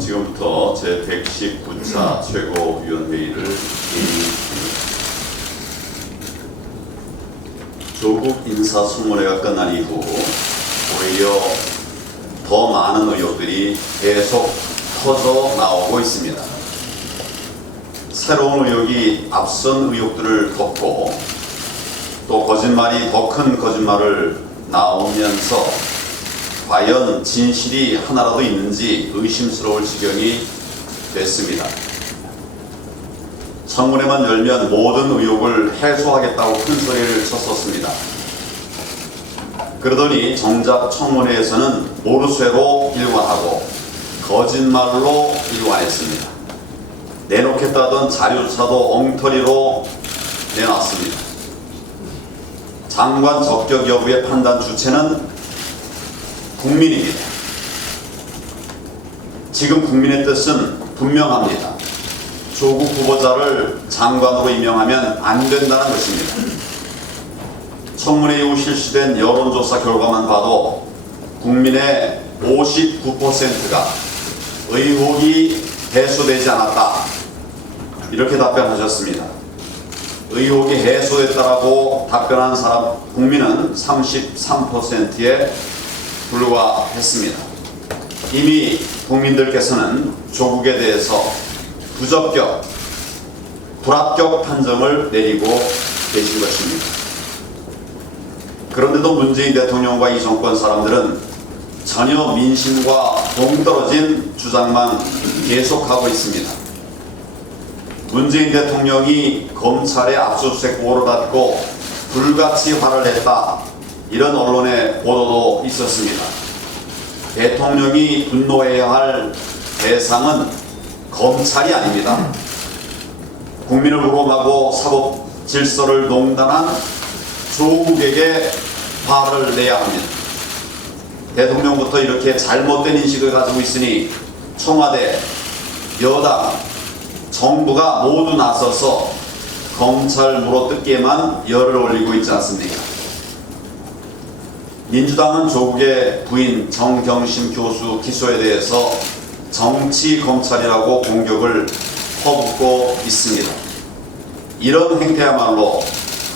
지금부터 제119차 최고위원회의를 개의합니다. 조국 인사청문회가 끝난 이후 오히려 더 많은 의혹들이 계속 터져 나오고 있습니다. 새로운 의혹이 앞선 의혹들을 덮고 또 거짓말이 더 큰 거짓말을 나오면서 과연 진실이 하나라도 있는지 의심스러울 지경이 됐습니다. 청문회만 열면 모든 의혹을 해소하겠다고 큰 소리를 쳤었습니다. 그러더니 정작 청문회에서는 모르쇠로 일관하고 거짓말로 일관했습니다. 내놓겠다던 자료조차도 엉터리로 내놨습니다. 장관 적격 여부의 판단 주체는 국민입니다. 지금 국민의 뜻은 분명합니다. 조국 후보자를 장관으로 임명하면 안 된다는 것입니다. 청문회 이후 실시된 여론조사 결과만 봐도 국민의 59%가 의혹이 해소되지 않았다, 이렇게 답변하셨습니다. 의혹이 해소됐다라고 답변한 사람 국민은 33%에 불과했습니다. 이미 국민들께서는 조국에 대해서 부적격, 불합격 판정을 내리고 계신 것입니다. 그런데도 문재인 대통령과 이 정권 사람들은 전혀 민심과 동떨어진 주장만 계속하고 있습니다. 문재인 대통령이 검찰의 압수수색 보고를 받고 불같이 화를 냈다, 이런 언론의 보도도 있었습니다. 대통령이 분노해야 할 대상은 검찰이 아닙니다. 국민을 우롱하고 사법 질서를 농단한 조국에게 화를 내야 합니다. 대통령부터 이렇게 잘못된 인식을 가지고 있으니 청와대, 여당, 정부가 모두 나서서 검찰 물어뜯기에만 열을 올리고 있지 않습니까? 민주당은 조국의 부인 정경심 교수 기소에 대해서 정치 검찰이라고 공격을 퍼붓고 있습니다. 이런 행태야말로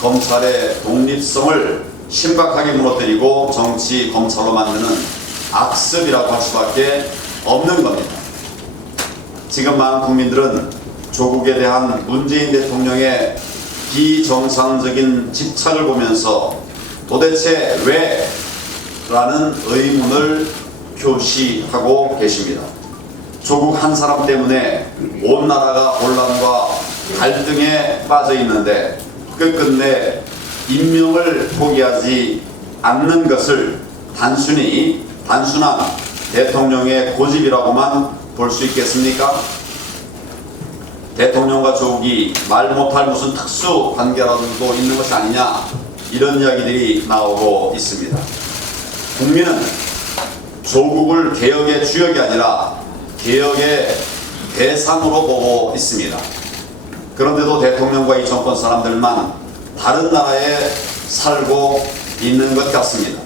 검찰의 독립성을 심각하게 무너뜨리고 정치 검찰로 만드는 악습이라고 할 수밖에 없는 겁니다. 지금 많은 국민들은 조국에 대한 문재인 대통령의 비정상적인 집착을 보면서 도대체 왜? 라는 의문을 표시하고 계십니다. 조국 한 사람 때문에 온 나라가 혼란과 갈등에 빠져 있는데 끝끝내 임명을 포기하지 않는 것을 단순한 대통령의 고집이라고만 볼 수 있겠습니까? 대통령과 조국이 말 못할 무슨 특수 관계라도 있는 것이 아니냐, 이런 이야기들이 나오고 있습니다. 국민은 조국을 개혁의 주역이 아니라 개혁의 대상으로 보고 있습니다. 그런데도 대통령과 이 정권 사람들만 다른 나라에 살고 있는 것 같습니다.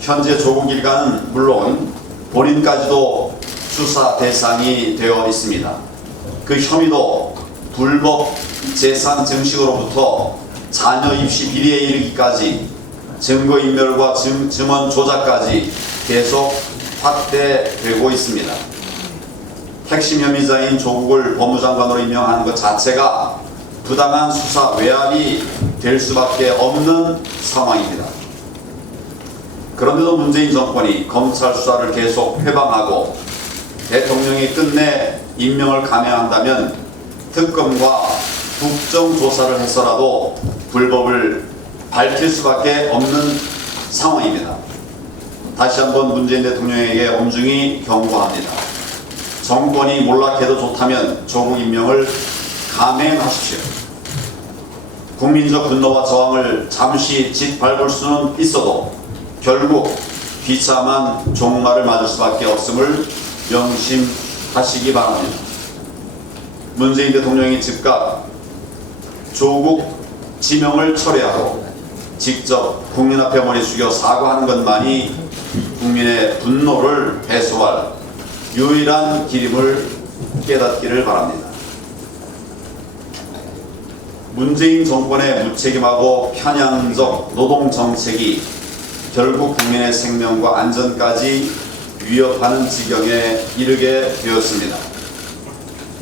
현재 조국 일가는 물론 본인까지도 수사 대상이 되어 있습니다. 그 혐의도 불법 재산 증식으로부터 자녀 입시 비리에 이르기까지 증거인멸과 증언 조작까지 계속 확대되고 있습니다. 핵심 혐의자인 조국을 법무장관으로 임명하는 것 자체가 부당한 수사 외압이 될 수밖에 없는 상황입니다. 그런데도 문재인 정권이 검찰 수사를 계속 회방하고 대통령이 끝내 임명을 감행한다면 특검과 국정조사를 해서라도 불법을 밝힐 수밖에 없는 상황입니다. 다시 한번 문재인 대통령에게 엄중히 경고합니다. 정권이 몰락해도 좋다면 조국 임명을 감행하십시오. 국민적 분노와 저항을 잠시 짓밟을 수는 있어도 결국 비참한 종말을 맞을 수밖에 없음을 명심하시기 바랍니다. 문재인 대통령이 즉각 조국 지명을 철회하고 직접 국민 앞에 머리 숙여 사과하는 것만이 국민의 분노를 해소할 유일한 길임을 깨닫기를 바랍니다. 문재인 정권의 무책임하고 편향적 노동정책이 결국 국민의 생명과 안전까지 위협하는 지경에 이르게 되었습니다.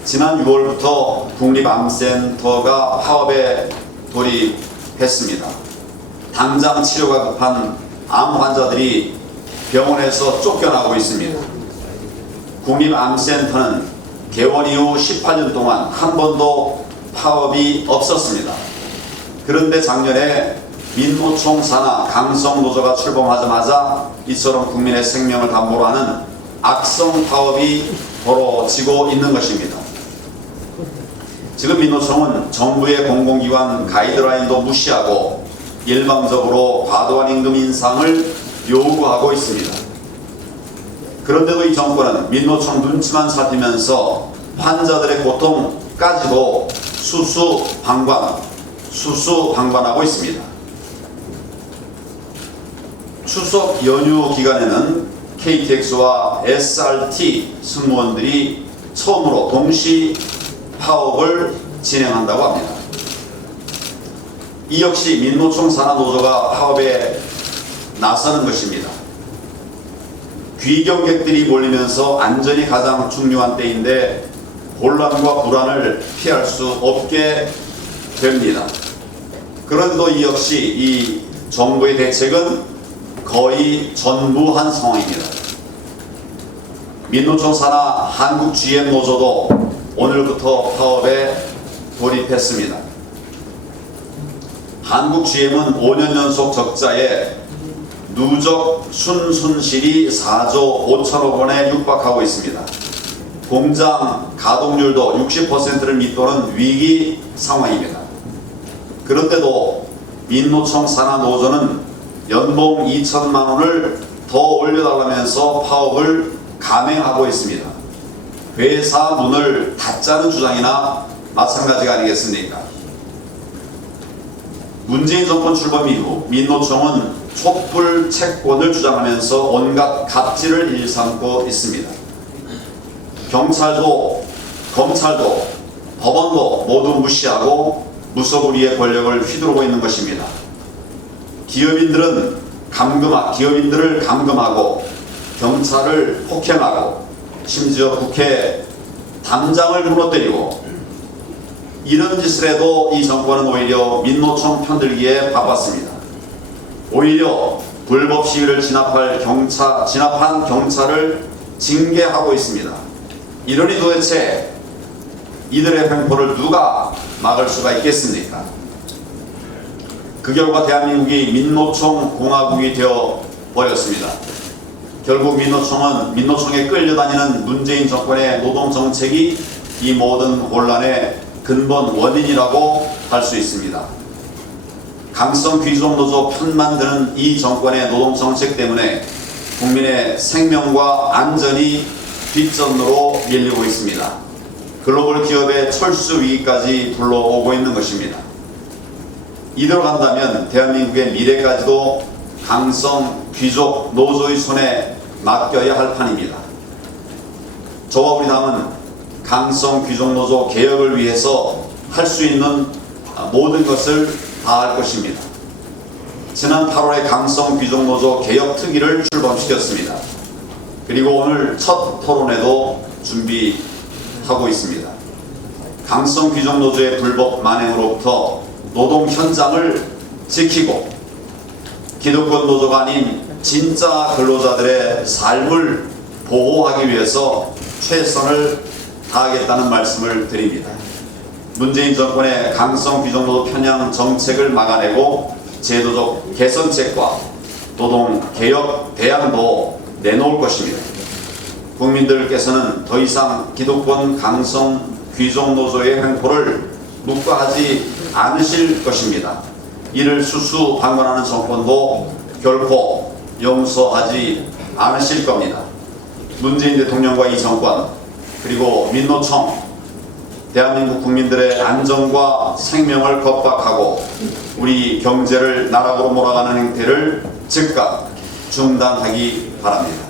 지난 6월부터 국립암센터가 파업에 돌입했습니다. 당장 치료가 급한 암 환자들이 병원에서 쫓겨나고 있습니다. 국립암센터는 개원 이후 18년 동안 한 번도 파업이 없었습니다. 그런데 작년에 민노총 산하 강성노조가 출범하자마자 이처럼 국민의 생명을 담보로 하는 악성 파업이 벌어지고 있는 것입니다. 지금 민노총은 정부의 공공기관 가이드라인도 무시하고 일방적으로 과도한 임금 인상을 요구하고 있습니다. 그런데도 이 정권은 민노총 눈치만 살피면서 환자들의 고통까지도 수수방관하고 있습니다. 추석 연휴 기간에는 KTX와 SRT 승무원들이 처음으로 동시 파업을 진행한다고 합니다. 이 역시 민노총 산하노조가 파업에 나서는 것입니다. 귀경객들이 몰리면서 안전이 가장 중요한 때인데 혼란과 불안을 피할 수 없게 됩니다. 그런데도 이 역시 이 정부의 대책은 거의 전무한 상황입니다. 민노총 산하 한국GM노조도 오늘부터 파업에 돌입했습니다. 한국GM은 5년 연속 적자에 누적 순손실이 4조 5천억 원에 육박하고 있습니다. 공장 가동률도 60%를 밑도는 위기 상황입니다. 그런데도 민노총 산하노조는 연봉 2천만 원을 더 올려달라면서 파업을 감행하고 있습니다. 회사 문을 닫자는 주장이나 마찬가지가 아니겠습니까? 문재인 정권 출범 이후 민노총은 촛불 채권을 주장하면서 온갖 갑질을 일삼고 있습니다. 경찰도 검찰도 법원도 모두 무시하고 무소불위의 권력을 휘두르고 있는 것입니다. 기업인들을 감금하고 경찰을 폭행하고 심지어 국회 담장을 무너뜨리고 이런 짓을 해도 이 정권은 오히려 민노총 편들기에 바빴습니다. 오히려 불법 시위를 진압한 경찰을 징계하고 있습니다. 이러니 도대체 이들의 횡포를 누가 막을 수가 있겠습니까? 그 결과 대한민국이 민노총 공화국이 되어 버렸습니다. 결국 민노총에 끌려다니는 문재인 정권의 노동정책이 이 모든 혼란의 근본 원인이라고 할 수 있습니다. 강성 귀족노조 편만 드는 이 정권의 노동정책 때문에 국민의 생명과 안전이 뒷전으로 밀리고 있습니다. 글로벌 기업의 철수 위기까지 불러오고 있는 것입니다. 이대로 간다면 대한민국의 미래까지도 강성 귀족 노조의 손에 맡겨야 할 판입니다. 저와 우리 당은 강성 귀족 노조 개혁을 위해서 할 수 있는 모든 것을 다할 것입니다. 지난 8월에 강성 귀족 노조 개혁 특위를 출범시켰습니다. 그리고 오늘 첫 토론회도 준비하고 있습니다. 강성 귀족 노조의 불법 만행으로부터 노동 현장을 지키고 기득권 노조가 아닌 진짜 근로자들의 삶을 보호하기 위해서 최선을 다하겠다는 말씀을 드립니다. 문재인 정권의 강성 귀족노조 편향 정책을 막아내고 제도적 개선책과 노동 개혁 대안도 내놓을 것입니다. 국민들께서는 더 이상 기득권 강성 귀족노조의 횡포를 묵과하지 않으실 것입니다. 이를 수수방관하는 정권도 결코 용서하지 않으실 겁니다. 문재인 대통령과 이 정권 그리고 민노총 대한민국 국민들의 안전과 생명을 겁박하고 우리 경제를 나락으로 몰아가는 행태를 즉각 중단하기 바랍니다.